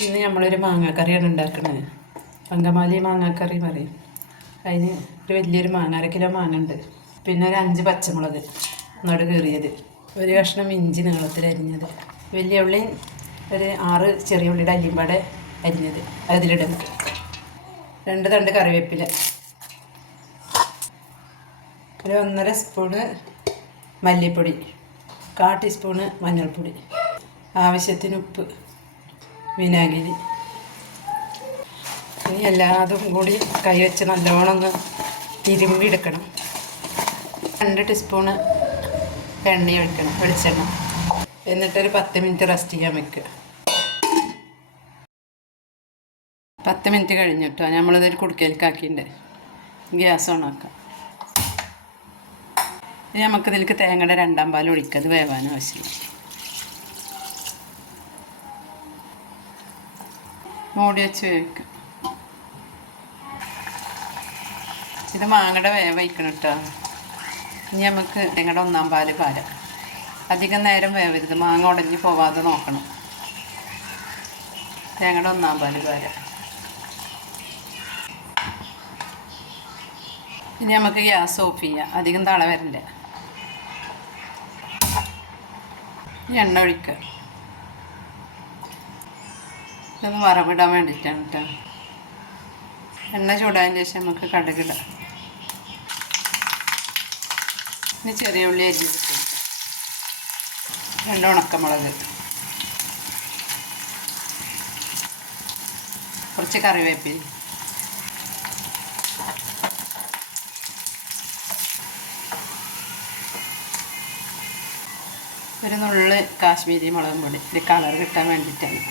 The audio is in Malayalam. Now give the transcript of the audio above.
ഇന്ന് നമ്മളൊരു മാങ്ങാക്കറിയാണ് ഉണ്ടാക്കുന്നത്. പങ്കമാലി മാങ്ങാക്കറി പറയും. അതിന് ഒരു വലിയൊരു മാങ്ങ, 1/2 കിലോ മാങ്ങ ഉണ്ട്. പിന്നെ ഒരു 5 പച്ചമുളക് നടു കീറിയത്, ഒരു കഷ്ണം ഇഞ്ചി നീളത്തിൽ അരിഞ്ഞത്, വലിയ ഉള്ളി ഒരു 6 ചെറിയ ഉള്ളിയുടെ അല്ലിമ്പാടെ അരിഞ്ഞത് അതിലിടും, 2 തണ്ട് കറിവേപ്പില, ഒരു 1.5 സ്പൂണ് മല്ലിപ്പൊടി, 1/4 ടീസ്പൂണ് മഞ്ഞൾപ്പൊടി, ആവശ്യത്തിന് ഉപ്പ്, വിനാഗിരി. ഇനി എല്ലാതും കൂടി കൈ വെച്ച് നല്ലോണം ഒന്ന് തിരുമ്പി എടുക്കണം. 2 ടീസ്പൂണ് എണ്ണ ഒഴിക്കണം, വെളിച്ചെണ്ണ. എന്നിട്ടൊരു 10 മിനിറ്റ് റെസ്റ്റ് ചെയ്യാൻ വെക്കുക. 10 മിനിറ്റ് കഴിഞ്ഞിട്ടോ നമ്മളിതൊരു കുടുക്കയിലേക്കാക്കിയിട്ട് ഗ്യാസ് ഓണാക്കാം. ഇനി നമുക്കിതിലേക്ക് തേങ്ങയുടെ 2-ാം പാൽ ഒഴിക്കത് വേവാൻ ആവശ്യമില്ല. മൂടി വെച്ച് വേവിക്കുക. ഇത് മാങ്ങയുടെ വേവയ്ക്കണം കേട്ടോ. ഇനി നമുക്ക് തേങ്ങയുടെ 1-ാം പാല് പാരാം. അധികം നേരം വേവരുത്, മാങ്ങ ഉടഞ്ഞ് പോവാതെ നോക്കണം. തേങ്ങയുടെ 1-ാം പാല് പാരാം. ഇനി നമുക്ക് ഗ്യാസ് ഓഫ് ചെയ്യാം, അധികം തള വരില്ല. എണ്ണ ഒഴിക്കുക. ഇതൊന്ന് വറവിടാൻ വേണ്ടിയിട്ടാണ് കേട്ടോ. എണ്ണ ചൂടായതിന് ശേഷം നമുക്ക് കടുകിടാം. ഇനി ചെറിയ ഉള്ളി അരിഞ്ഞിട്ട് 2 ഉണക്കമുളക്, കുറച്ച് കറിവേപ്പില, ഒരു നുള്ള് കാശ്മീരി മുളകും പൊടി, ഇത് കളർ കിട്ടാൻ വേണ്ടിയിട്ടാണ്.